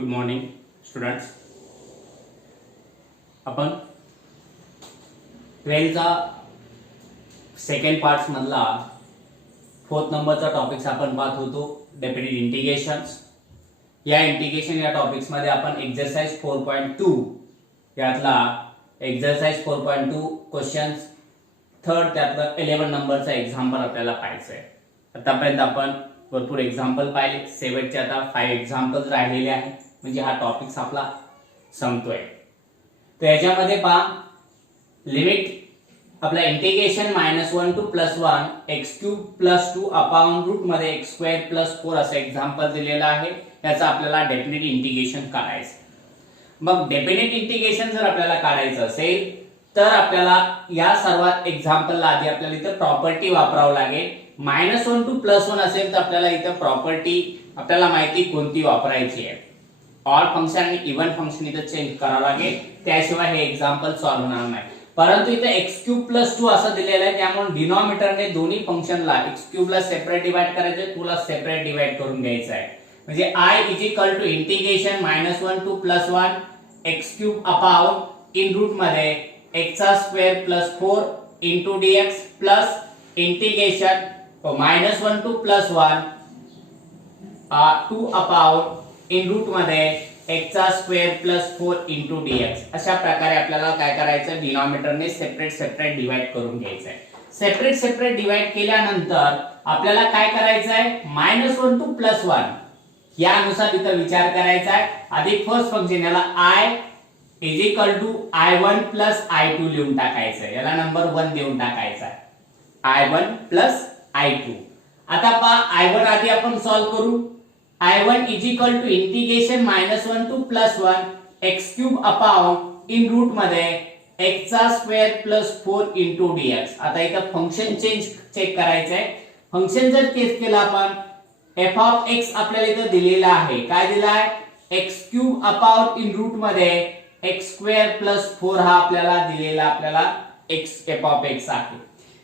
Good morning students. आपण 12चा second parts मधला 4th नंबरचा टॉपिक्स आपण पाहत होतो, डेफिनेट इंटिग्रेशन्स. या इंटिग्रेशन या टॉपिक्स मध्ये आपण एक्सरसाइज 4.2 यातला एक्सरसाइज 4.2 क्वेश्चन्स थर्ड त्यातला 11 नंबरचा एक्झाम्पल आपल्याला पाहायचं आहे. आतापर्यंत आपण भरपूर एक्झाम्पल पाहिले, शेवटचे आता 5 एक्झाम्पल्स राहिलेले आहेत, म्हणजे हा टॉपिक्स आपला संपतोय. तर याच्यामध्ये पहा, लिमिट आपला integration -1 to +1 x³ + 2 upon root मध्ये x² + 4 असं एक्झाम्पल दिलेलं आहे. याचा आपल्याला डेफिनेट इंटिग्रेशन काढायचं. मग डेफिनेट इंटिग्रेशन जर आपल्याला काढायचं असेल तर आपल्याला या सर्व एक्झाम्पलला आधी आपल्याला इथे प्रॉपर्टी वापरावं लागेल. -1 to +1 असेल तर आपल्याला इथे प्रॉपर्टी आपल्याला माहिती कोणती वापरायची आहे. ऑड फंक्शन आणि इव्हन फंक्शन इथे चेंज करावं लागेल, त्याशिवाय हे एक्झाम्पल सॉल्व्ह होणार नाही. परंतु इथे x³ + 2 असं दिलेलं आहे, त्यामुळे डिनॉमिनेटरने दोन्ही फंक्शनला x³ ला सेपरेट डिवाइड करायचे, 2 ला सेपरेट डिवाइड करून घ्यायचं आहे. म्हणजे I = integration -1 to +1 x³ upon in root मध्ये x² + 4 dx plus integration -1 to +1 2 upon in root मध्ये x² + 4 dx. अशा प्रकारे आपल्याला काय करायचं, डिनॉमिनेटरने सेपरेट डिवाइड करून घ्यायचं आहे. सेपरेट डिवाइड केल्यानंतर आपल्याला काय करायचं आहे, -1 to +1 यानुसार इथं विचार करायचा आहे. आधी फर्स्ट फंक्शन याला I = I1 + I2 लिहून टाकायचं आहे, याला नंबर 1 देऊन टाकायचा आहे, I1 + I2. आता पहा, I1 आधी आपण सॉल्व्ह करू. I1 = integration -1 to +1 x³ upon in root मध्ये x² + 4 dx. आता इथं फंक्शन चेक करायचं आहे. फंक्शन जर केस केला आपण, f ऑफ x आपल्याला इथं दिलेला आहे. काय दिला आहे, x³ अपॉन इन रूट मध्ये x² + 4 हा आपल्याला दिलेला आपल्याला f ऑफ x आहे.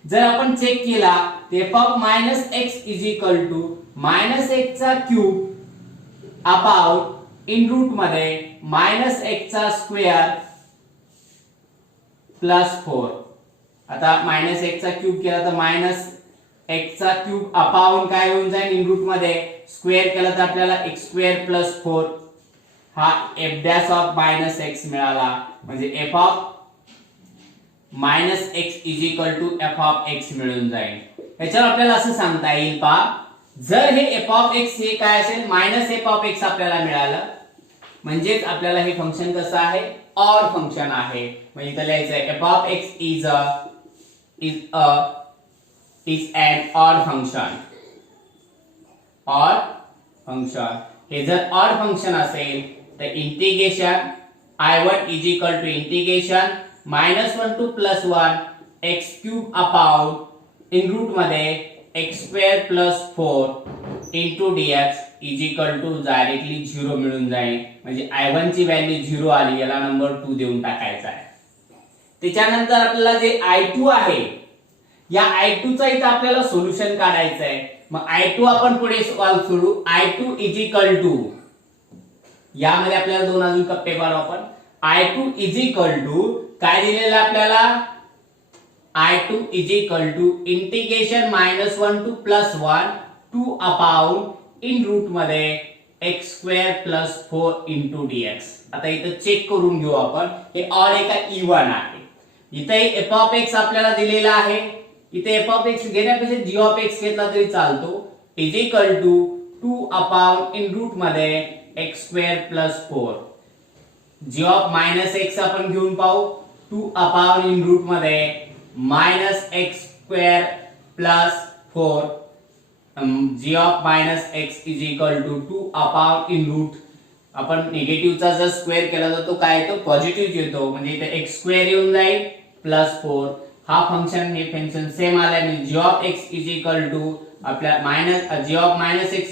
जर आपण चेक केला f of -x -x³ upon in root मध्ये -x² + 4. आता -x³ केला तर -x³ अपॉन काय होऊन जाईल, इन रूट मध्ये स्क्वेअर केला तर आपल्याला x² + 4 हा f' ऑफ -x मिळाला. म्हणजे f of -x = f of x मिळून जाईल. याच्यावर आपल्याला असं सांगता येईल, पहा, जर हे f ऑफ x हे काय असेल, -f ऑफ x आपल्याला मिळालं, म्हणजेच आपल्याला हे फंक्शन कसं आहे, ऑड फंक्शन आहे. म्हणजे इथं लिहायचं आहे f of x is an odd function. Odd function हे जर ऑड फंक्शन असेल तर integration I1 = integration -1 to +1 x³ upon in root मध्ये x² + 4 dx डायरेक्टली 0 मिळून जाईल. म्हणजे I1 ची व्हॅल्यू 0 आली, याला नंबर 2 देऊन टाकायचा आहे. त्याच्यानंतर आपल्याला जे I2 आहे, या I2 चा इथं आपल्याला सोल्युशन काढायचं आहे. मग I2 आपण पुढे सॉल्व्ह करू. I2 यामध्ये आपल्याला दोन अजून कप्पे पाडू आपण. I2 काय दिलेलं आपल्याला, I2 integration -1 to +1 2 upon in root मध्ये x² + 4 dx. आता इथं चेक करून घेऊ आपण, हे ऑड आहे का इव्हन आहे. इथे f ऑफ x आपल्याला दिलेला आहे. इथे f ऑफ x घेण्यापेक्षा g ऑफ x घेतला तरी चालतो. = 2 अपॉन इन रूट मध्ये x² + 4. g ऑफ -x आपण घेऊन पाहू. 2 अपॉन इन रूट मध्ये -x² + 4. g of -x = 2 upon in root. आपण निगेटिव्हचा जर स्क्वेअर केला तर तो काय येतो, पॉझिटिव्ह येतो. म्हणजे इथे x² येऊन जाईल +4. हा फंक्शन हे फंक्शन सेम आलाय. म्हणजे g ऑफ x आपल्या g of -x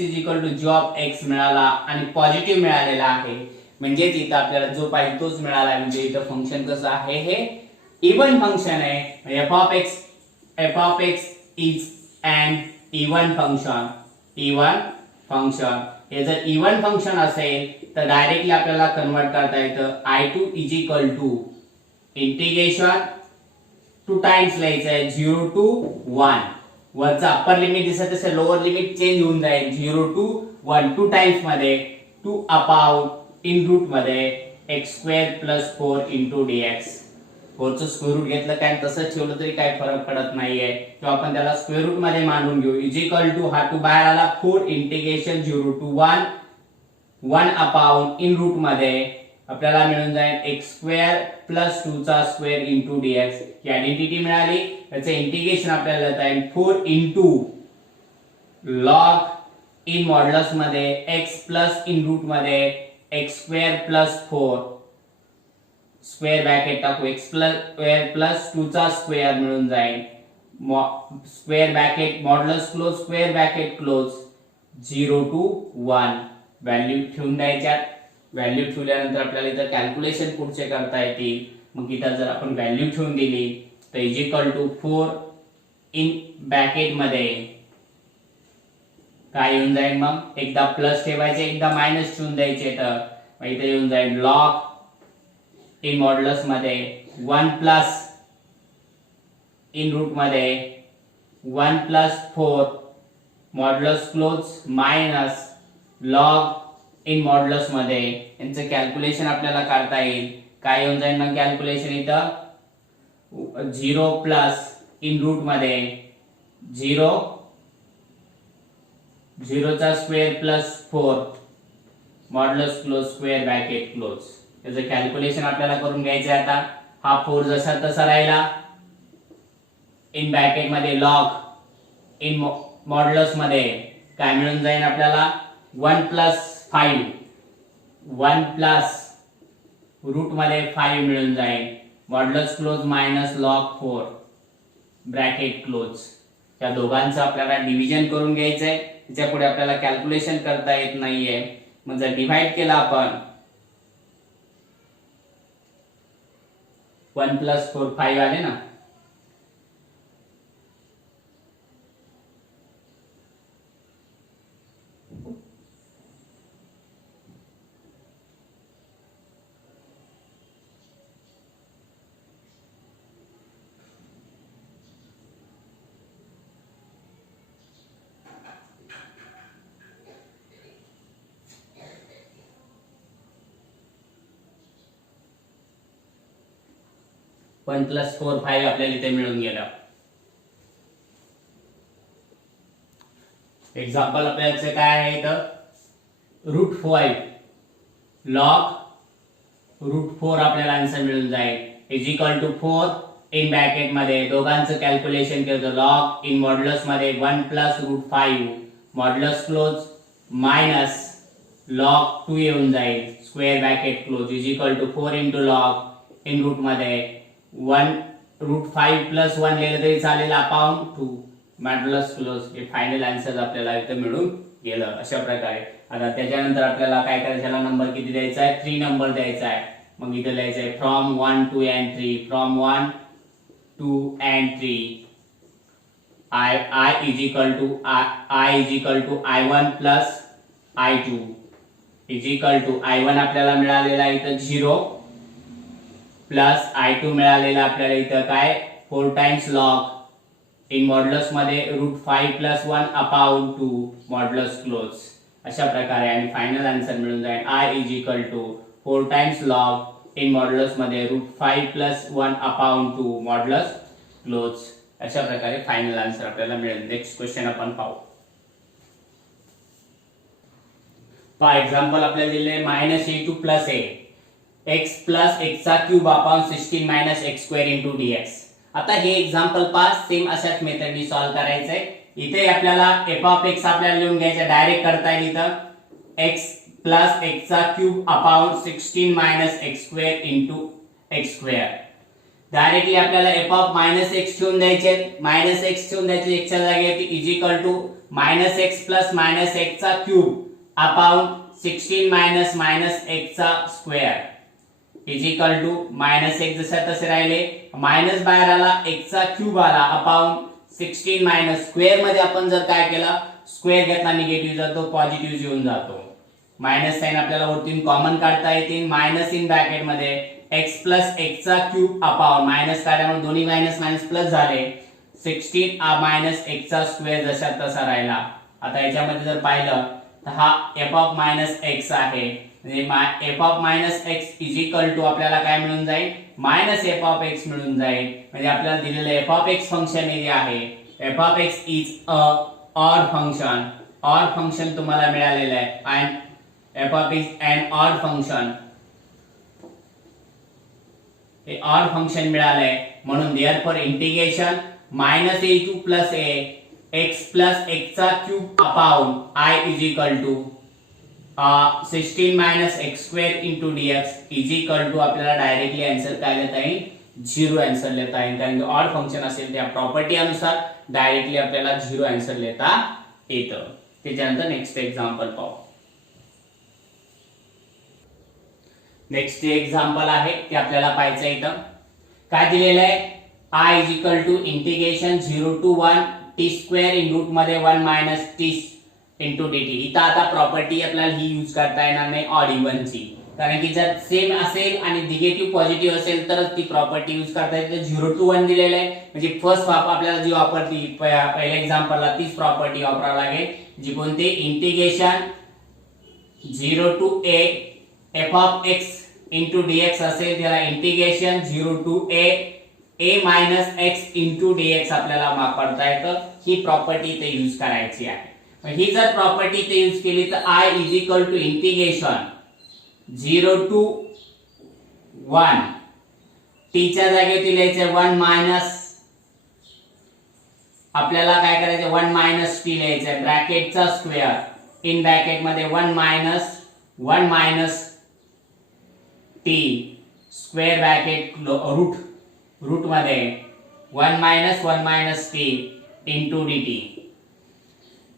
g of x मिळाला आणि पॉझिटिव्ह मिळालेला आहे. म्हणजे इथं आपल्याला जो पाहिजे तोच मिळाला. म्हणजे इथं फंक्शन कसं आहे, हे इव्हन फंक्शन आहे. f of x is an even function. हे जर इव्हन फंक्शन असेल तर डायरेक्टली आपल्याला कन्वर्ट करता येतं. I2 is equal to integration 2 times लिहायचं आहे 0 to 1. वरचा अप्पर लिमिट दिसत असेल लोअर लिमिट चेंज होऊन जाईल 0 to 1 2 टाइम्स मध्ये 2 अपॉन इन रूट मध्ये x² + 4 * dx. 4 चं स्क्वेअर रूट घेतलं काय तसंच ठेवलं तरी काय फरक पडत नाहीये, किंवा आपण त्याला स्क्वेअर रूट मध्ये मांडून घेऊ. इज इक्वल टू हा 2 बाहेर आला 4 integration 0 to 1 1 upon in root मध्ये आपल्याला मिळून जाईल x² + 2 चा स्क्वेअर * dx. ही आयडेंटिटी मिळाली. त्याचे इंटिग्रेशन आपल्याला देता येईल 4 * log इन मॉड्युलस मध्ये x प्लस इन रूट मध्ये x² + 4 स्क्वेअर ब्रॅकेट टाकू x² + 2 चा स्क्वेअर मिळून जाईल square bracket modulus close square bracket close 0 to 1. Value ठेवून द्यायच्या. व्हॅल्यू ठेवल्यानंतर आपल्याला इथं कॅल्क्युलेशन पुढचे करता येतील. मग इथं जर आपण व्हॅल्यू ठेवून दिली तर is equal to 4 in bracket मध्ये काय येऊन जाईल, मग एकदा प्लस ठेवायचे एकदा मायनस ठेवून द्यायचे. तर मग इथे येऊन जाईल लॉग इन मॉड्युलस मध्ये 1 प्लस इन रूट मध्ये 1 + 4 modulus close minus log in modulus मध्ये. यांचं कॅल्क्युलेशन आपल्याला काढता येईल. काय येऊन जाईल मग कॅल्क्युलेशन इथं 0 प्लस इन रूट मध्ये 0 0 चा square plus 4 modulus close square bracket close. त्याचं कॅल्क्युलेशन आपल्याला करून घ्यायचं आहे. आता हा 4 जसा तसा राहिला इन ब्रॅकेट मध्ये लॉग इन मॉड्युलस मध्ये काय मिळून जाईल आपल्याला 1 + 5 1 प्लस रूट मध्ये 5 मिळून जाईल modulus close minus log 4 bracket close. त्या दोघांचं आपल्याला डिव्हिजन करून घ्यायचंय. त्याच्या पुढे आपल्याला कॅल्क्युलेशन करता येत नाहीये. मग जर डिव्हाइड केला आपण 1 + 4 5 आले ना. वन + 4 5 आपल्याला इथे मिळून गेलं. एक्झाम्पल आपल्याला काय आहे इथं √5 लॉग √4 आपल्याला आन्सर मिळून जाईल is equal to 4 in bracket मध्ये दोघांचं कॅल्क्युलेशन केलं लॉग इन मॉड्युलस मध्ये 1 + √5 मॉड्युलस क्लोज मायनस लॉग 2 येऊन जाईल square bracket close is equal to 4 * log in root मध्ये 1 √5 + 1 लिहिलं तरी चालेल अपॉन 2 मॉड्युलस क्लोज. हे फायनल आन्सर आपल्याला इथे मिळून गेलं. अशा प्रकारे आता त्याच्यानंतर आपल्याला काय करायचं, याला नंबर किती द्यायचा आहे 3 नंबर द्यायचा आहे. मग इथे लिहायचं आहे from 1 2 and 3 from 1 2 and 3 I is equal to I1 plus I2 is equal to I1 आपल्याला मिळालेला इथं 0 प्लस I2 मिळालेला आपल्याला इथं काय 4 टाइम्स लॉग इन मॉड्युलस मध्ये √5 + 1 अपॉन 2 मॉड्युलस क्लोज. अशा प्रकारे आणि फायनल आन्सर मिळून जाईल I is equal to 4 times log in modulus मध्ये √5 + 1 अपॉन 2 मॉड्युलस क्लोज. अशा प्रकारे फायनल आन्सर आपल्याला मिळेल. नेक्स्ट क्वेश्चन आपण पाहू. पहा एक्झाम्पल आपल्याला दिले -a2 + a x + x³ upon 16 - x² * dx. आता हे एक्झाम्पल पास सेम अशाच मेथडनी सॉल्व्ह करायचंय. इथे आपल्याला f ऑफ x आपल्याला लिहून घ्यायचं डायरेक्ट करता येईल. इथं x + x³ upon 16 - x² * x². Directly आपल्याला f ऑफ -x ठेवून द्यायचे. -x ठेवून द्यायचे x च्या जागी is equal to -x + -x³ upon 16 - x² is equal to -x जसा तसे राहिले मायनस बाहेर आला x³ आला अपॉन 16 - स्क्वेअर मध्ये आपण जर काय केलं स्क्वेअर घेतला निगेटिव्ह जातो, पॉझिटिव्ह येऊन जातो. मायनस साइन आपल्याला वरतून कॉमन काढता येते. मायनस इन ब्रॅकेट मध्ये x प्लस x चा क्यूब अपॉन मायनस काढल्यामुळे दोन्ही मायनस मायनस प्लस झाले. 16 मायनस x चा स्क्वेअर जसा तसा राहिला. आता याच्यामध्ये जर पाहिलं तर हा f ऑफ मायनस x आहे. म्हणजे f of minus x is equal to आपल्याला काय मिळून जाईल, मायनस f ऑफ x मिळून जाईल. म्हणजे आपल्याला दिलेलं f ऑफ x फंक्शन हे आहे, f of x is a odd function. Odd function तुम्हाला मिळालेलं आहे and f of x an odd function. हे ऑड फंक्शन मिळालंय म्हणून therefore integration minus a to plus a x plus x चा cube upon I is equal to 16 minus x square into dx is equal to आपल्याला directly answer काय लिहिता येईल, 0 answer लिहिता येईल. कारण की ऑड फंक्शन असेल त्या प्रॉपर्टी अनुसार डायरेक्टली आपल्याला 0 आन्सर लिहिता येतं. त्याच्यानंतर नेक्स्ट एक्झाम्पल पाहू. नेक्स्ट एक्झाम्पल आहे ते आपल्याला पाहायचं इथं काय दिलेलं आहे, I is equal to integration 0 to 1 t square in root मध्ये 1 मायनस t इंटू dt. इथं आता प्रॉपर्टी आपल्याला ही यूज करता येणार नाही ऑड इव्हन ची, कारण की जर सेम असेल आणि निगेटिव्ह पॉझिटिव्ह असेल तरच ती प्रॉपर्टी यूज करता येते. 0 टू 1 दिलेलं आहे म्हणजे फर्स्ट आपल्याला जी वापरती पहिल्या एक्झाम्पलला तीच प्रॉपर्टी वापरावी लागेल, जी कोणती, integration 0 to a f of x into dx असेल त्याला integration 0 to a minus x into dx आपल्याला वापरता येतं. ही प्रॉपर्टी इथे यूज करायची आहे. ही जर प्रॉपर्टी इथे यूज केली तर I is equal to integration 0 to 1 t च्या जागेवरती लिहायचे 1 मायनस, आपल्याला काय करायचं 1 मायनस t लिहायचं ब्रॅकेटचा स्क्वेअर इन ब्रॅकेट मध्ये 1 minus t square bracket root मध्ये 1 minus t into dt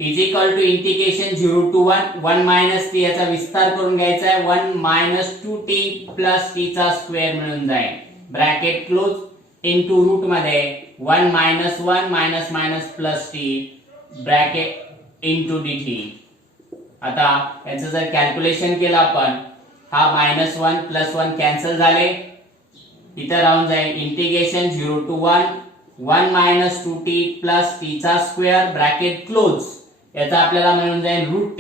is equal to integration 0 to 1 minus t याचा विस्तार करून घ्यायचा आहे 1 मायनस 2t प्लस t चा स्क्वेअर मिळून जाईल. ब्रॅकेट क्लोज इंटू रूट मध्ये 1 minus minus plus t bracket into dt. आता याचं जर कॅल्क्युलेशन केलं आपण, हा -1 प्लस 1 कॅन्सल झाले, इथं राहून जाईल integration 0 to 1 minus 2t plus t चा स्क्वेअर ब्रॅकेट क्लोज. याचा आपल्याला मिळून जाईल रूट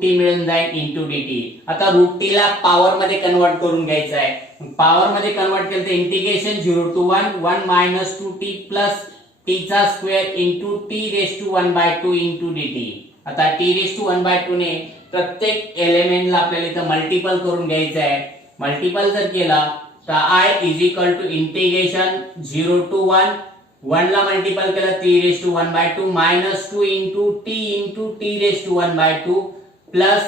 टी मिळून जाईल इंटू dt. आता रूट टी ला पॉवर मध्ये कन्वर्ट करून घ्यायचं आहे. पॉवर मध्ये कन्वर्ट केलं तर integration 0 to 1 minus 2t plus t चा square into t raise to 1/2 into dt. आता t रेस टू 1/2 ने प्रत्येक एलिमेंटला आपल्याला इथं मल्टिपल करून घ्यायचं आहे. मल्टिपल जर केला तर I is equal to integration 0 to 1 ला मल्टिपल केलं 3 raise to 1/2 minus 2 into t raise to 1/2 plus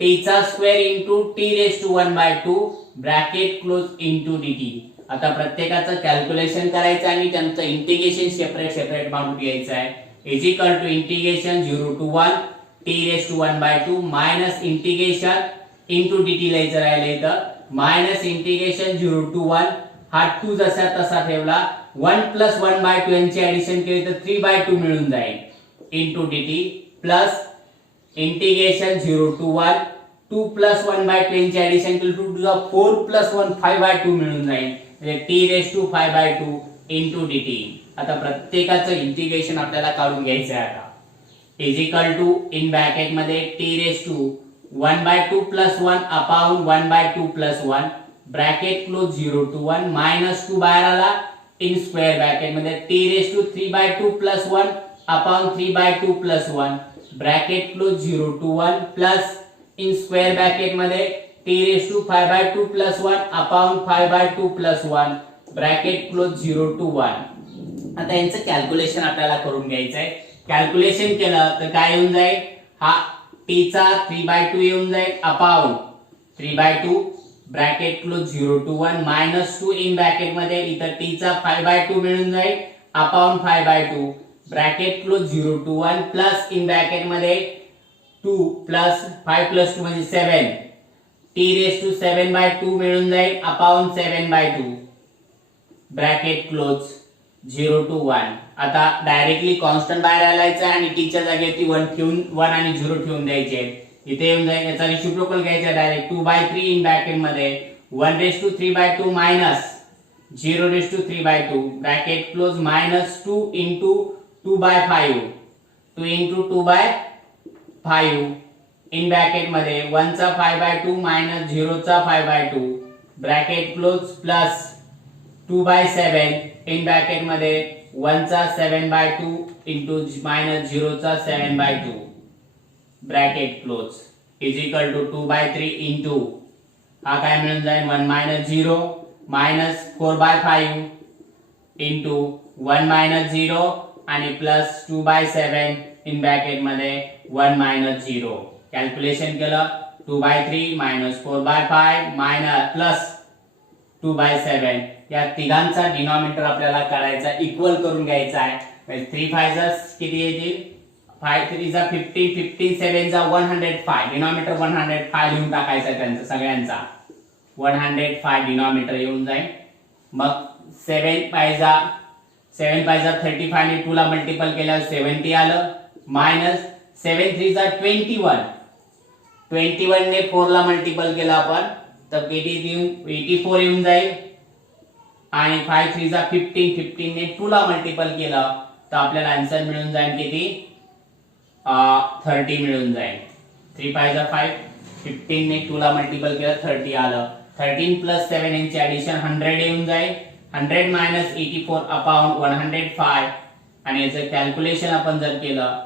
t चा square into t raise to 1/2 bracket close into dt. आता प्रत्येकाचं कॅल्क्युलेशन करायचं आणि त्यांचं इंटिग्रेशन सेपरेट मांडून घ्यायचं आहे. Is equal to integration 0 to 1 t raise to 1/2 minus integration into dt लिहायचं राहिलं इथं मायनस इंटिग्रेशन 0 टू 1 हा 2 जसा तसा ठेवला 1 प्लस 1/2 यांची ऍडिशन केली तर 3/2 मिळून जाईल into dt plus integration 0 to 1 2 plus 1/2 यांची ऍडिशन केली 2 टू 4 प्लस 1 5/2 मिळून जाईल म्हणजे t raise to 5/2 into dt. आता प्रत्येकाचं इंटिग्रेशन आपल्याला काढून घ्यायचं आहे. आता is equal to in bracket मध्ये t raise to 1/2 plus 1 upon 1/2 plus 1 bracket close 0 to 1 minus 2 बाहेर आला इन स्क्वेअर ब्रॅकेट मध्ये t raise to 3/2 plus 1 upon 3/2 plus 1 bracket close 0 to 1 plus in square bracket मध्ये t raise to 5/2 plus 1 upon 5/2 plus 1 bracket close 0 to 1. आता यांचं calculation आपल्याला करून घ्यायचं आहे. कॅल्क्युलेशन केलं तर काय येऊन जाईल, हा t चा 3/2 येऊन जाईल upon 3/2 bracket close 0 to 1 minus 2 in bracket मध्ये इथं t चा 5/2 मिळून जाईल upon 5/2 bracket close 0 to 1 plus in bracket मध्ये 2 प्लस 5 प्लस 2 म्हणजे 7 t रेस टू 7/2 मिळून जाईल अपॉन 7/2 ब्रॅकेट क्लोज 0 टू 1. आता डायरेक्टली कॉन्स्टंट बाहेर आलायचं आहे आणि टीच्या जागेवरती 1 आणि 0 ठेवून द्यायचे. इथे येऊन जाईल याचा रेसिप्रोकल घ्यायचा डायरेक्ट 2/3 इन ब्रॅकेट मध्ये 1/3/2 minus 0/3/2 bracket close minus 2 into 2/5 2 into 2/5 in bracket मध्ये 1 चा 5/2 मायनस 0 चा 5/2 bracket close plus 2/7 in bracket मध्ये 1 चा 7/2 into मायनस 0 चा 7/2 bracket close is equal to 2/3 into हा काय मिळून जाईल 1 minus 0 minus 4/5 into 1 minus 0 आणि प्लस 2/7 इन ब्रॅकेट मध्ये 1 minus 0 कॅल्क्युलेशन केलं 2/3 minus 4/5 minus प्लस 2/7 या तिघांचा डिनॉमिनेटर आपल्याला काढायचा इक्वल करून घ्यायचा आहे. म्हणजे 3 5 किती येतील 5 3 जा 50 15 7 जा 105 डिनॉमिनेटर 105 लिहून टाकायचा त्यांचा सगळ्यांचा 105 डिनॉमिनेटर येऊन जाईल. मग 7 5 जा 35 ने 2 ला मल्टिपल केल्यावर 70 आलं मायनस 7 3 जा 21 ने 4 ला मल्टिपल केलं आपण तर किती येऊन 84 येऊन जाईल आणि 5 3 जा 15 ने 2 ला मल्टिपल केलं तर आपल्याला आन्सर मिळून जाईल किती 30 मिळून जाईल. 3 5 जा 5 15 ने 2 ला मल्टिपल केलं 30 आलं. 13 प्लस 7 यांची ऍडिशन 100 येऊन जाईल. 100 मायनस 84 अपॉन 105 आणि याचं कॅल्क्युलेशन आपण जर केलं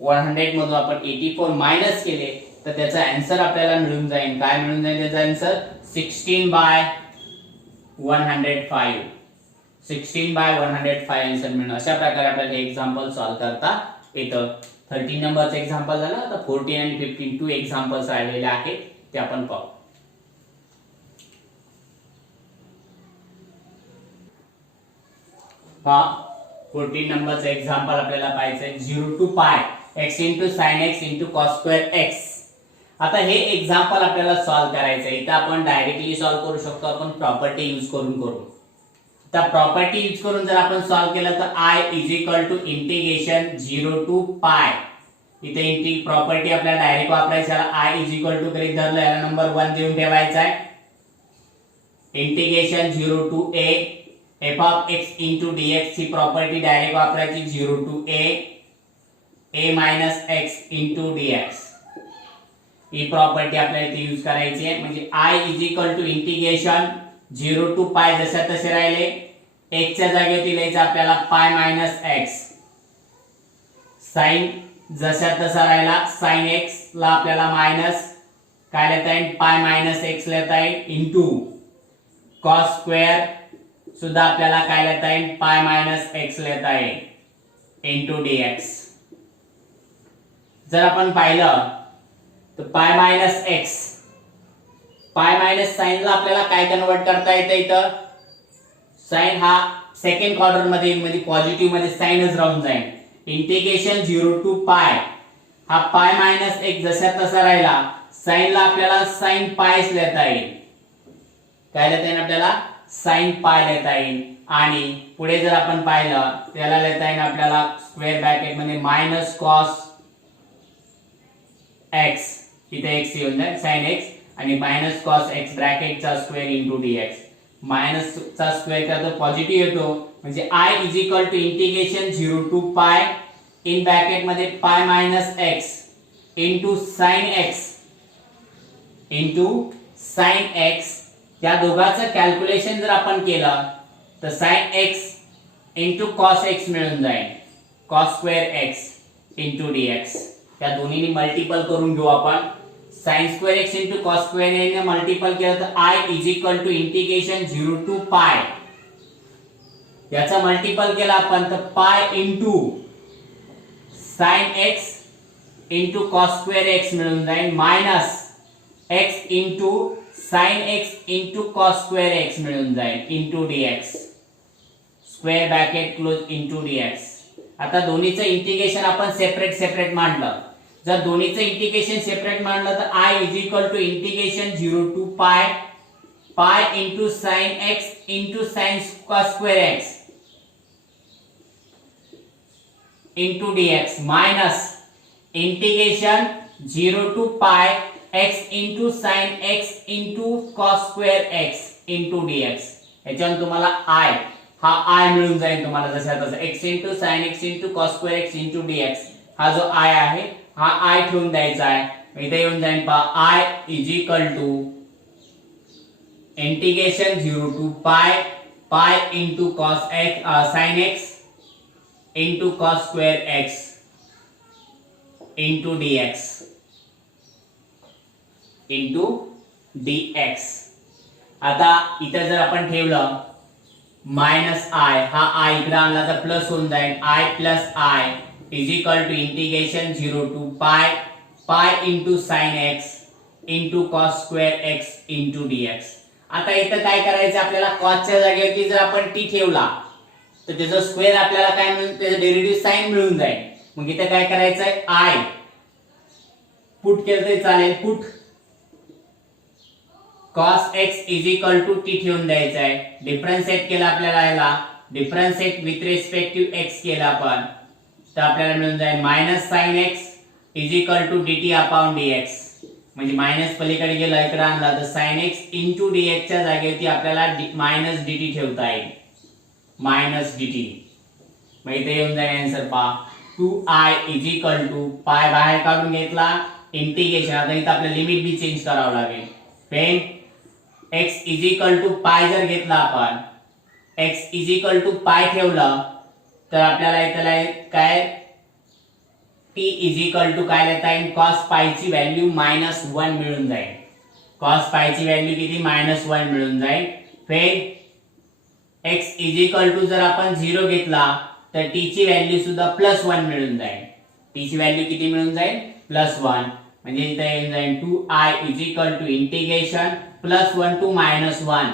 100 मधून आपण 84 मायनस केले तर त्याचा आन्सर आपल्याला मिळून जाईल. काय मिळून जाईल त्याचा आन्सर 16/105 16/105 आन्सर मिळणार. अशा प्रकारे आपल्याला हे एक्झाम्पल सॉल्व्ह करता येतं. 13 नंबरचं एक्झाम्पल झालं. आता 14 आणि 15 2 एक्झाम्पल्स राहिलेले आहेत ते आपण पाहू. हा 14 नंबरचं एक्झाम्पल आपल्याला पाहायचंय 0 to pi x into sin x into cos square x. आता हे एक्झाम्पल आपल्याला सॉल्व्ह करायचं आहे. इथं आपण डायरेक्टली सॉल्व्ह करू शकतो आपण प्रॉपर्टी यूज करून. तर प्रॉपर्टी यूज करून जर आपण सॉल्व्ह केलं तर I is equal to integration 0 to pi. इथे प्रॉपर्टी आपल्याला डायरेक्ट वापरायची आहे. I इज इक्वल टू करीत धरलं याला नंबर 1 देऊन ठेवायचा आहे. Integration 0 to a f of x into dx ची प्रॉपर्टी डायरेक्ट वापरायची 0 to a minus x into dx. ही प्रॉपर्टी आपल्याला इथे यूज करायची आहे. म्हणजे I is equal to integration 0 to pi जसे तसे राहिले. x च्या जागेवरती लिहायचं आपल्याला pi minus x. sin जसा तसा राहिला sin x ला आपल्याला मायनस काय लिहिता येईल pi minus x लिहिता येईल into cos square सुद्धा आपल्याला काय लिहिता येईल pi minus x लिहिता येईल into dx. जर आपण पाहिलं तर pi minus x pi minus sin ला आपल्याला काय कन्वर्ट करता येतं इथं sin हा सेकंड क्वाड्रंट मध्ये म्हणजे पॉझिटिव्ह मध्ये साइनच राहून जाईल. इंटिग्रेशन 0 to pi हा pi minus x जसा तसा राहिला sin ला आपल्याला sin pi लिहिता येईल. काय लिहिता येईल आपल्याला sin pi लिहिता येईल. आणि पुढे जर आपण पाहिलं त्याला लिहिता येईल आपल्याला स्क्वेअर ब्रॅकेट मध्ये मायनस cos x इथे x येऊन जाईल sin x आणि मायनस cos x ब्रॅकेटचा स्क्वेअर into dx. मायनस चा स्क्वेअर करतो पॉझिटिव्ह येतो म्हणजे I is equal to integration 0 to pi in bracket मध्ये pi minus x into sin x त्या दोघांचं कॅल्क्युलेशन जर आपण केलं तर sin x into cos x मिळून जाईल cos square x into dx. त्या दोन्हीनी मल्टिपल करून घेऊ आपण. sin square x into cos square x ने मल्टिपल केलं तर I is equal to integration 0 to pi याचा मल्टिपल केला आपण तर pi into sin x into cos square x मिळून जाईल minus x into sin x into cos square x मिळून जाईल into dx. Square bracket close into dx. आता दोन्हीचं integration आपण सेपरेट मांडलं. जर दोन्हीचं इंटिग्रेशन सेपरेट मांडलं तर I is equal to integration 0 to pi into sin x into sin cos square x into dx minus integration 0 to pi x into sine x into cos square x into dx. याच्यावर तुम्हाला i हा i मिळून जाईल तुम्हाला जसा तसा x into sine x into cos square x into dx हा जो i आहे हा i ठेवून द्यायचा आहे. इथे येऊन जाईल पहा i is equal to integration 0 to pi into cos x sine x into cos square x into dx into dx. आता इथे जर आपण ठेवलं मायनस i हा i इकडे आणला तर प्लस होऊन जाईल i plus i is equal to integration 0 to pi into sine x into cos square x into dx. आता इथं काय करायचं आपल्याला कॉसच्या जागेवरती जर आपण t ठेवला तर त्याचा स्क्वेअर आपल्याला काय मिळेल त्याचं डेरिव्हेटिव्ह साइन मिळून जाईल. मग इथे काय करायचंय i पुट केलं तरी चालेल put cos x is equal to t ठेवून द्यायचं आहे. डिफरन्शिएट केला आपल्याला याला differentiate with respect to x केला आपण तर आपल्याला मिळून जाईल minus sine x is equal to dt upon dx. म्हणजे मायनस पलीकडे गेला इकडे आणला तर साइन x इंटू dx च्या जागेवरती आपल्याला मायनस dt ठेवता येईल मायनस dt. मग इथे येऊन जाईल आन्सर पहा 2i इज इक्वल टू पाय बाहेर काढून घेतला इंटिग्रेशन. आता इथे आपल्याला लिमिट बी चेंज करावं लागेल. पेन x is equal to pi जर घेतला आपण x इज इक्वल टू पाय ठेवलं तर आपल्याला इथे काय t इज इक्वल टू काय लिहिता येईल cos पाय ची व्हॅल्यू -1 मिळून जाईल. cos पाय ची व्हॅल्यू किती -1 मिळून जाईल. फिर x इज इक्वल टू जर आपण 0 घेतला तर t ची व्हॅल्यू सुद्धा +1 मिळून जाईल. t ची व्हॅल्यू किती मिळून जाईल +1. म्हणजे इथे येऊन जाईल 2i is equal to integration +1 to -1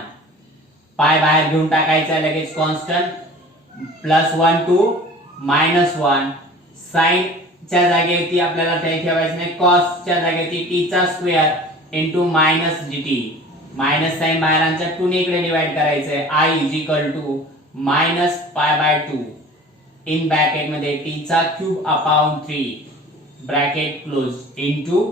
पाय बाहेर घेऊन टाकायचा लगेच कॉन्स्टंट +1 to -1 साइन च्या जागेवरती आपल्याला ते ठेवायचं नाही कॉस च्या जागेवरती t चा square into minus dt. Minus sine बाहेरच्या 2 ने इकडे डिवाइड करायचंय i is equal to -π/2 in bracket मध्ये t चा cube upon 3 bracket close into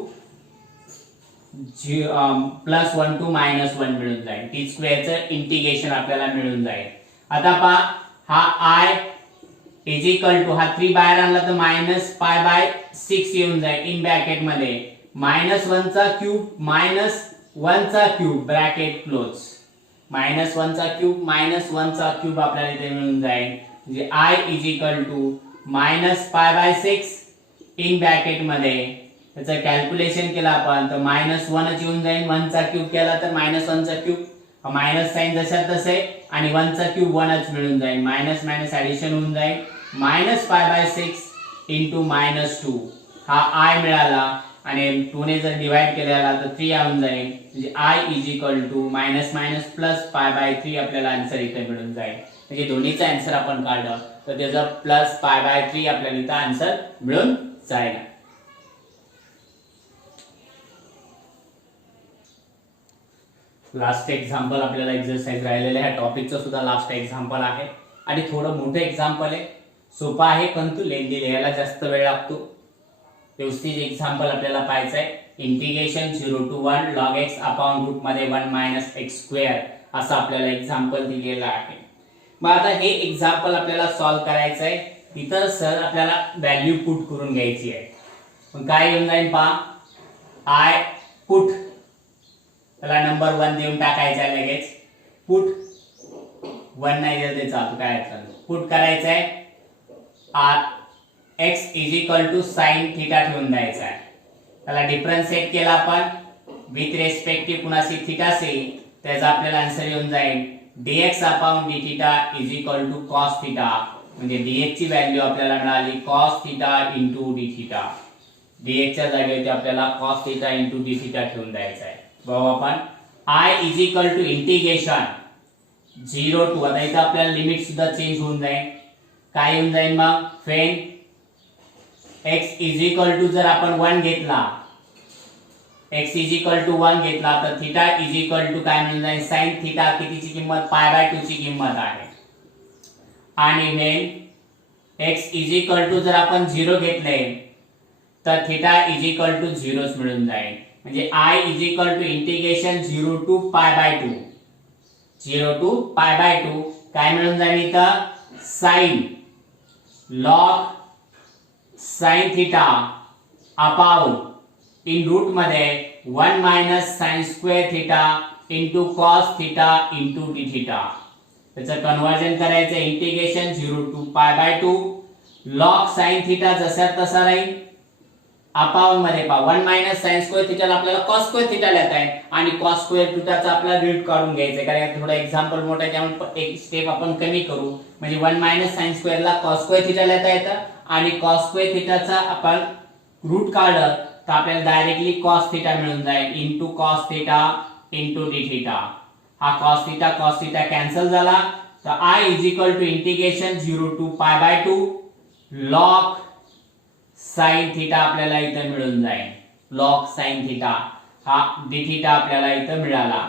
+1 to -1 मिळून जाईल. टी स्क्वेअरचं इंटिग्रेशन आपल्याला मिळून जाईल. आता पहा हा i इज इक्वल टू हा 3 बाहेर आणला तर -π/6 येऊन जाईल इन ब्रॅकेट मध्ये -1 चा क्यूब -1 चा क्यूब ब्रॅकेट क्लोज -1 चा क्यूब -1 चा क्यूब आपल्याला इथे मिळून जाईल. म्हणजे i is equal to -π/6 in bracket मध्ये त्याचं कॅल्क्युलेशन केलं आपण तर -1 येऊन जाईल. 1 चा क्यूब केला तर -1 चा क्यूब मायनस साइन जशा तसे आणि 1 चा क्यूब 1च मिळून जाईल. मायनस मायनस ऍडिशन होऊन जाईल -π/6 इंटू -2 हा i मिळाला आणि 2 ने जर डिवाइड केला तर 3 येऊन जाईल. म्हणजे i इज इक्वल टू -π/3 आपल्याला आन्सर इथे मिळून जाईल. म्हणजे दोन्हीचा आन्सर आपण काढलं तर त्याचा +π/3 आपल्याला इथे आन्सर मिळून जाईल. लास्ट एक्झाम्पल आपल्याला एक्सरसाइज राहिलेलं आहे. टॉपिकचं सुद्धा लास्ट एक्झाम्पल आहे आणि थोडं मोठं एक्झाम्पल आहे. सोपा आहे परंतु लेंदी लिहायला जास्त वेळ लागतो. व्यवस्थित एक्झाम्पल आपल्याला पाहायचं आहे. Integration 0 to 1 log x upon root मध्ये 1 - x² असं आपल्याला एक्झाम्पल दिलेलं आहे. मग आता हे एक्झाम्पल आपल्याला सॉल्व्ह करायचं आहे. इथं सर आपल्याला व्हॅल्यू पुट करून घ्यायची आहे. मग काय येऊन जाईल पहा i पुट त्याला नंबर 1 देऊन टाकायचा आहे लगेच. पुट 1 नाही दिलं ते चालतं काय अडचण. पुट करायचं आहे x is equal to sine theta ठेवून द्यायचा आहे. त्याला डिफरन्शिएट केला आपण विथ रेस्पेक्ट टू कुणाशी थीटा से त्याचा आपल्याला आन्सर येऊन जाईल dx upon d theta is equal to cos theta. म्हणजे dx ची व्हॅल्यू आपल्याला मिळाली cos theta into d theta. dx च्या जागेवरती आपल्याला cos theta into d theta ठेवून द्यायचा आहे. बघू आपण i is equal to integration 0 to आता इथे आपल्याला लिमिट सुद्धा चेंज होऊन जाईल. काय येऊन जाईल मग फेन x इज इक्वल टू जर आपण 1 घेतला x इज इक्वल टू 1 घेतला तर थीटा इज इक्वल टू काय मिळून जाईल sin थीटा कितीची किंमत π/2 ची किंमत आहे. आणि when x is equal to जर आपण 0 घेतले तर थिटा इज इक्वल टू 0 मिळून जाईल. म्हणजे I is equal to integration 0 to pi by 2 0 to pi by 2 काय मिळून जाईल इथं sine log sine theta upon in root मध्ये 1 minus sine square theta into cos theta into d theta. त्याचं conversion करायचं integration 0 to pi by 2 log sine theta जसा तसा राहील अपॉन मध्ये पहा 1 मायनस साइन स्क्वेअर थिटाला आपल्याला कॉस स्क्वेअर थिटा लिहिता आहे आणि कॉस स्क्वेअर थिटाचा आपल्याला रूट काढून घ्यायचा आहे कारण थोडा एक्झाम्पल मोठा आहे त्यामुळे एक स्टेप आपण कमी करू. म्हणजे 1 मायनस साइन स्क्वेअरला कॉस स्क्वेअर थिटा लिहिता येतं आणि कॉस स्क्वेअर थिटाचा आपण रूट काढलं तर आपल्याला डायरेक्टली कॉस थिटा मिळून जाईल into cos theta into d theta. हा कॉस थिटा कॅन्सल झाला तर I is equal to integration 0 to pi by 2 log sine theta आपल्याला इथं मिळून जाईल. लॉग साइन थिटा हा डी थिटा आपल्याला इथं मिळाला.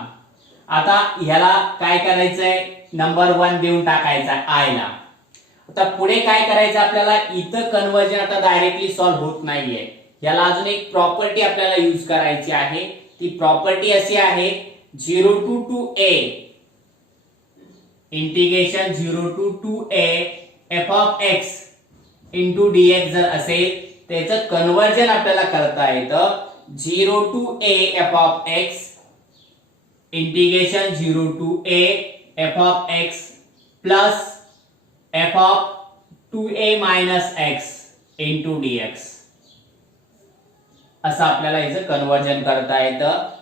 आता ह्याला काय करायचंय नंबर 1 देऊन टाकायचा I ला. आता पुढे काय करायचं आपल्याला इथं कन्वर्जन आता डायरेक्टली सॉल्व्ह होत नाहीये. याला अजून एक प्रॉपर्टी आपल्याला यूज करायची आहे. ती प्रॉपर्टी अशी आहे 0 to 2a integration 0 to 2a f of x into dx जर असेल त्याचं कन्वर्जन आपल्याला करता येतं 0 to a f of x integration 0 to a f of x plus f of 2a minus x into dx असं आपल्याला याचं कन्वर्जन करता येतं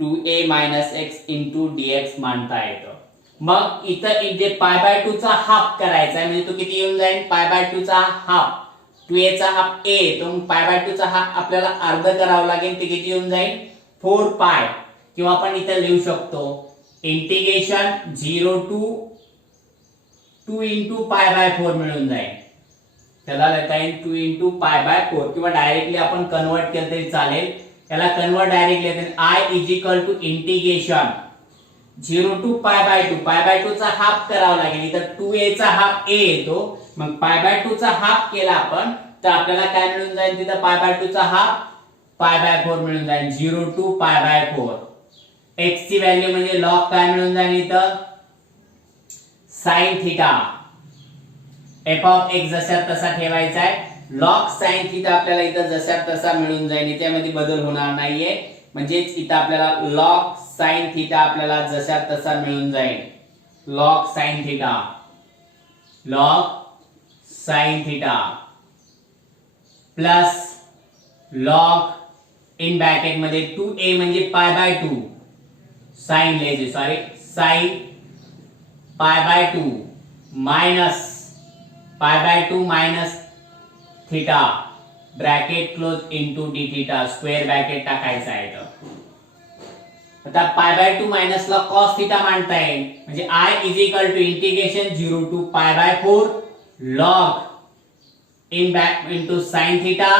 2a minus x into dx मांडता येतं. मग इथं इथे पाय बाय 2 चा हाफ करायचा आहे म्हणजे तो किती येऊन जाईल पाय बाय 2 चा हाफ 2a चा हाफ a तो पाय बाय 2 चा हाफ आपल्याला अर्ध करावं लागेल ते किती येऊन जाईल 4 पाय किंवा आपण इथं लिहू शकतो integration 0 to 2 into pi by 4 मिळून जाईल. त्याला लिहिता येईल 2 इंटू पाय बाय 4 किंवा डायरेक्टली आपण कन्वर्ट केलं तरी चालेल. याला convert directly I is equal to integration 0 to pi by 2 चा हाफ करावा लागेल. इथं 2a चा हाफ a येतो मग पाय बाय 2 चा हाफ केला आपण तर आपल्याला काय मिळून जाईल तिथं पाय बाय 2 चा हाफ पाय बाय 4 मिळून जाईल 0 टू पाय बाय 4. x ची व्हॅल्यू म्हणजे लॉग काय मिळून जाईल इथं sine theta f of x जसा तसा ठेवायचा आहे. लॉग साइन थिटा आपल्याला इथं जसा तसा मिळून जाईल त्यामध्ये बदल होणार नाहीये म्हणजेच इथं आपल्याला लॉग साइन थिटा आपल्याला जसा तसा मिळून जाईल. Log sine theta plus log in bracket मध्ये 2a म्हणजे पाय बाय 2 साइन लिहायचे sine pi by 2 minus pi by 2 minus theta bracket close into d theta square bracket टाकायचा आहे. आता पाय बाय 2 मायनस ला कॉस थिटा मांडता येईल म्हणजे I is equal to integration 0 to pi by 4 log into sine theta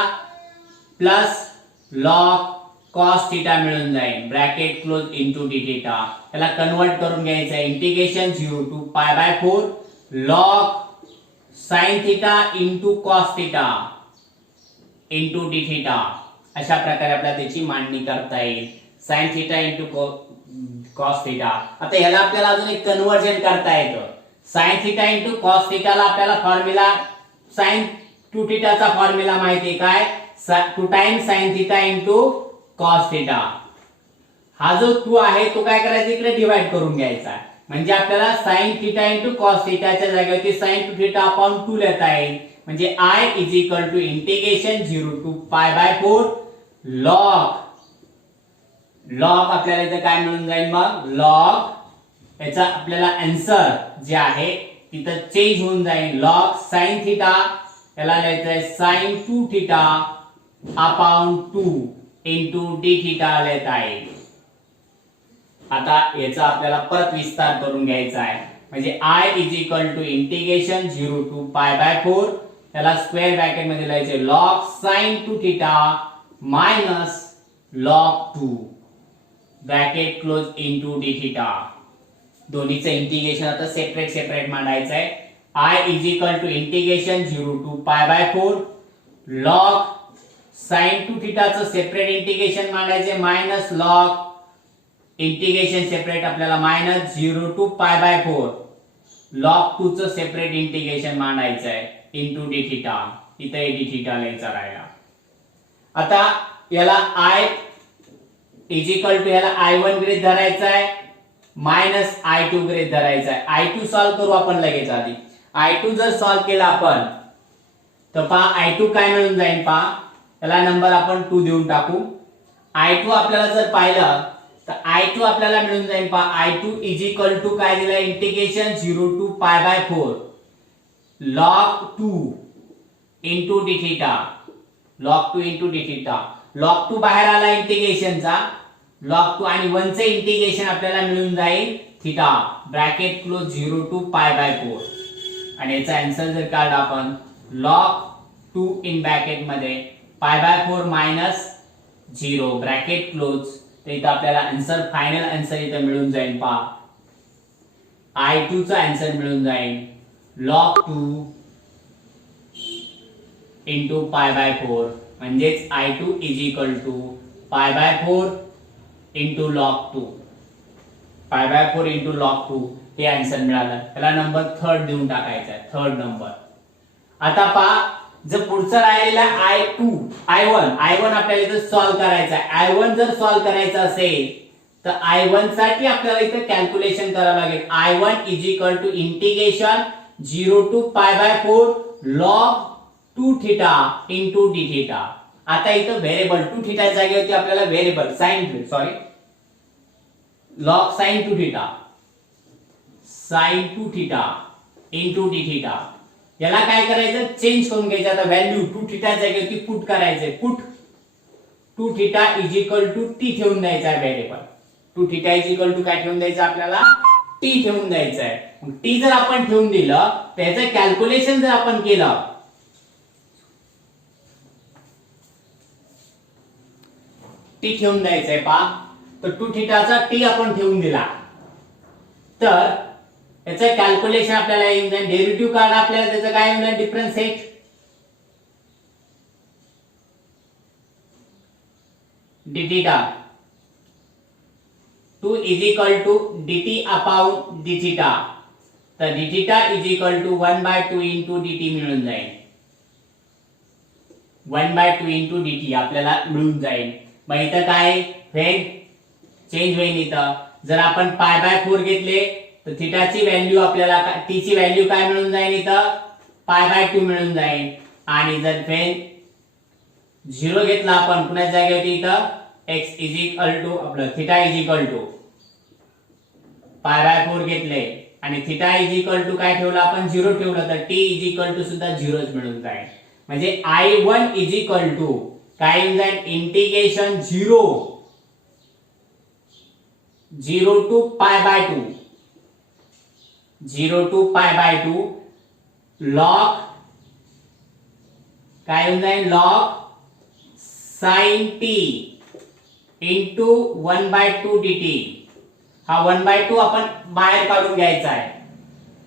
plus log cos theta मिळून जाईल bracket close into d theta. त्याला कन्वर्ट करून घ्यायचं आहे integration 0 to pi by 4 log sine theta into cos theta into d theta. अशा प्रकारे आपल्याला त्याची मांडणी करता येईल sine theta into cos theta. आता ह्याला आपल्याला अजून एक कन्वर्जन करता येतं साइन थिटा इंटू कॉस थिटाला आपल्याला फॉर्म्युला साइन 2 थिटाचा फॉर्म्युला माहिती आहे काय 2 times sign theta into cos theta. हा जो 2 आहे तो काय करायचा इकडे डिवाइड करून घ्यायचा म्हणजे आपल्याला साइन थिटा इंटू कॉस थिटाच्या जागेवरती साइन 2 थिटा अपॉन 2 लिहिता येईल म्हणजे I is equal to integration 0 to pi by 4 log आपल्याला इथे काय मिळून जाईल मग लॉग याचा आपल्याला आन्सर जे आहे तिथं चेंज होऊन जाईल लॉग साइन थिटा याला लिहायचंय sine 2 theta upon 2 into d theta लिहिता येईल. आता याचा आपल्याला परत विस्तार करून घ्यायचा आहे म्हणजे I is equal to integration 0 to pi by 4 त्याला स्क्वेअर ब्रॅकेट मध्ये लिहायचे log sine 2 theta minus log 2 bracket close into d theta. दोन्हीचं इंटिग्रेशन आता सेपरेट मांडायचं आहे I is equal to integration 0 to pi by 4 log sine two थिटाचं separate integration मांडायचे minus log integration separate आपल्याला minus 0 to pi by 4 log 2 चं separate integration मांडायचं आहे इनटू डी थिटा. इथे डी थिटा लिहायचा राहिला. आता याला I इज इक्वल टू याला I1 गृहीत धरायचा आहे मायनस I2 गृहीत धरायचा आहे. I2 सॉल्व करू आपण लगेच आधी. I2 जर सॉल्व केला आपण तर पहा I2 काय मिळून जाईल पहा. याला नंबर आपण 2 देऊन टाकू. I2 आपल्याला जर पाहिलं तर I2 आपल्याला मिळून जाईल पहा. I2 इज इक्वल टू काय दिलं integration 0 to pi by 4 log 2 into d theta. log 2 into d theta. log 2 बाहेर आला इंटिग्रेशनचा log 2 आणि 1 चे इंटिग्रेशन आपल्याला मिळून जाईल theta bracket close 0 to pi by 4 आणि याचा आन्सर जर काढला आपण log 2 इन ब्रॅकेट मध्ये पाय बाय 4 मायनस 0 ब्रॅकेट क्लोज. तर इथं आपल्याला आन्सर फायनल आन्सर इथं मिळून जाईल पहा. I2 चा आन्सर मिळून जाईल log 2 इंटू पाय बाय 4 म्हणजेच I2 is equal to pi by 4 into log 2 पाय बाय 4 इंटू log 2 हे आन्सर मिळालं. त्याला नंबर 3 देऊन टाकायचा आहे 3rd नंबर. आता पहा जर पुढचा राहिलेला I1 आपल्याला इथं सॉल्व करायचा आहे. I1 जर सॉल्व करायचा असेल तर I1 साठी आपल्याला इथं कॅल्क्युलेशन करावं लागेल. I1 is equal to integration 0 to pi by 4 log 2 theta into d theta. आता इथं व्हेरिएबल 2 थिटा जागेवरती आपल्याला variable sine log sine 2 theta into d theta. याला काय करायचं चेंज करून घ्यायचं. आता व्हॅल्यू 2 थिटा जागेवरती पुट करायचंय. Put 2 theta is equal to t ठेवून द्यायचा आहे variable. 2 theta is equal to काय ठेवून द्यायचं आपल्याला टी ठेवून द्यायचं आहे. टी जर आपण ठेवून दिलं त्याचं कॅल्क्युलेशन जर आपण केलं टी ठेवून द्यायचंय पहा. तर 2 थिटाचा टी आपण ठेवून दिला तर याचं कॅल्क्युलेशन आपल्याला येऊन जाईल. डेरिव्हेटिव्ह काढा आपल्याला त्याचं काय येऊन जाईल differentiate d theta 2 is equal to dt upon d theta. तर d theta is equal to 1/2 into dt मिळून जाईल. 1/2 इंटू dt आपल्याला मिळून जाईल. मग इथं काय होईल चेंज होईल. इथं जर आपण पाय बाय 4 घेतले तर थिटाची व्हॅल्यू आपल्याला टी ची व्हॅल्यू काय मिळून जाईल इथं पाय बाय 2 मिळून जाईल. आणि जर फेन 0 घेतला आपण पुन्हा जागेवरती इथं x इज इक्वल टू आपलं theta is equal to pi by 4 घेतले आणि थिटा इज इक्वल टू काय ठेवलं आपण 0 ठेवलं तर t इज इक्वल टू सुद्धा 0च मिळून जाईल. म्हणजे I1 इज इक्वल टू काय येऊन जाईल integration 0 to pi by 2 0 to pi by 2 log काय येऊन जाईल log sin t into 1/2 dt. हा 1/2 आपण बाहेर काढून घ्यायचा आहे.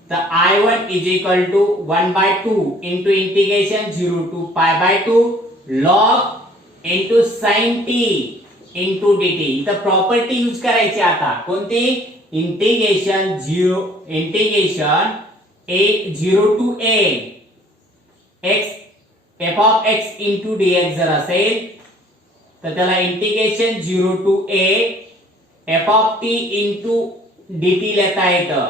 तर I1 is equal to 1/2 into integration 0 to pi by 2 log into sin t into dt. इथं प्रॉपर्टी यूज करायची आता कोणती integration 0 to a x f of x into dx जर असेल तर त्याला integration 0 to a f of t into dt लिहिता येतं.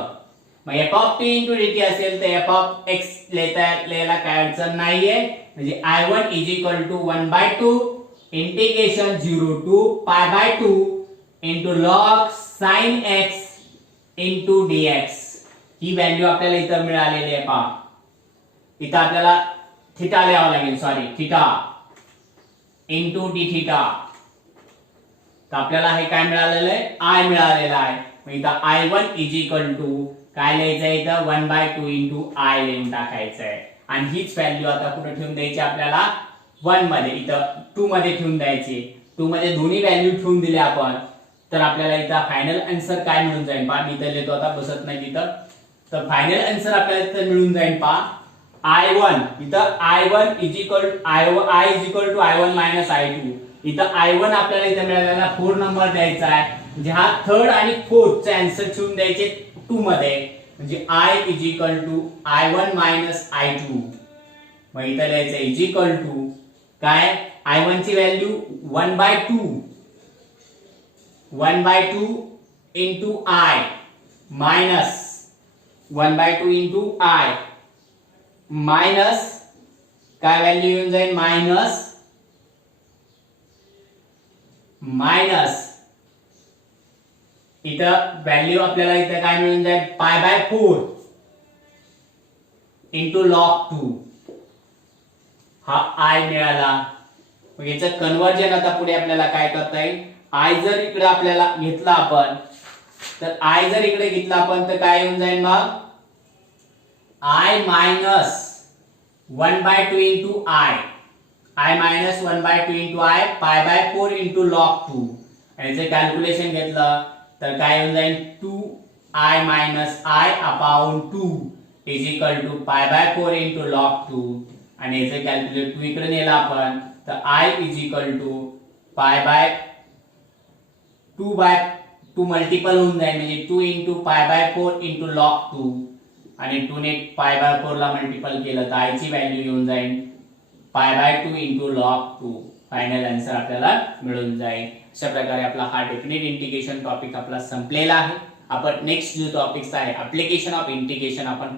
मग f of t into dt असेल तर f of x लिहायला काय अडचण नाहीये. म्हणजे I1 is equal to 1/2 integration 0 to pi by 2 into log sin x into dx. ही व्हॅल्यू आपल्याला इथं मिळालेली आहे पहा. इथं आपल्याला थिटा लिहावं लागेल थिटा इंटू डी थिटा. तर आपल्याला हे काय मिळालेलं आहे I मिळालेलं आहे. मग इथं I1 इज इक्वल टू काय लिहायचं इथं 1/2 इंटू I लिहून टाकायचं आहे. आणि हीच व्हॅल्यू आता कुठे ठेवून द्यायची आपल्याला 1 मध्ये इथं 2 मध्ये ठेवून द्यायची. 2 मध्ये दोन्ही व्हॅल्यू ठेवून दिले आपण तर आपल्याला इथं फायनल आन्सर काय मिळून जाईल पहा. मी इथं लिहितो आता बसत नाही तिथं. तर फायनल आन्सर आपल्याला इथं मिळून जाईल पहा I1 इथं I1 is equal to I1 minus I2 इथं I1 आपल्याला इथं मिळालेला 4 नंबर द्यायचा आहे म्हणजे हा थर्ड आणि फोर्थ चे आन्सर ठेवून द्यायचे 2 मध्ये म्हणजे I is equal to I1 minus I2 मग इथं लिहायचं इज इक्वल टू काय I1 ची value 1/2 into I minus 1/2 into I minus काय व्हॅल्यू येऊन जाईल मायनस इथं व्हॅल्यू आपल्याला इथं काय मिळून जाईल π/4 into log 2 हा I मिळाला मग याचं कन्वर्जन आता पुढे आपल्याला काय करता येईल I जर इकडे आपल्याला घेतला आपण तर I जर इकडे घेतला आपण तर काय येऊन जाईल मग I minus 1/2 into I minus 1/2 into I π/4 into log 2 आणि जर कॅल्क्युलेशन घेतलं तर काय येऊन जाईल 2I minus I upon 2 is equal to π/4 into log 2 आणि याचे कॅल्क्युलेट 2 इकडे नेला आपण तर I is equal to π/2 multiple होऊन जाईल म्हणजे 2 into π/4 into log 2 आणि 2 ने π/4 ला मल्टिपल केलं तर I ची व्हॅल्यू येऊन जाईल π/2 into log 2 फायनल आन्सर आपल्याला मिळून जाईल अशा प्रकारे आपला हा डेफिनेट इंटिग्रेशन टॉपिक आपला संपलेला आहे आपण नेक्स्ट जो टॉपिक आहे ऍप्लिकेशन ऑफ इंटिग्रेशन आपण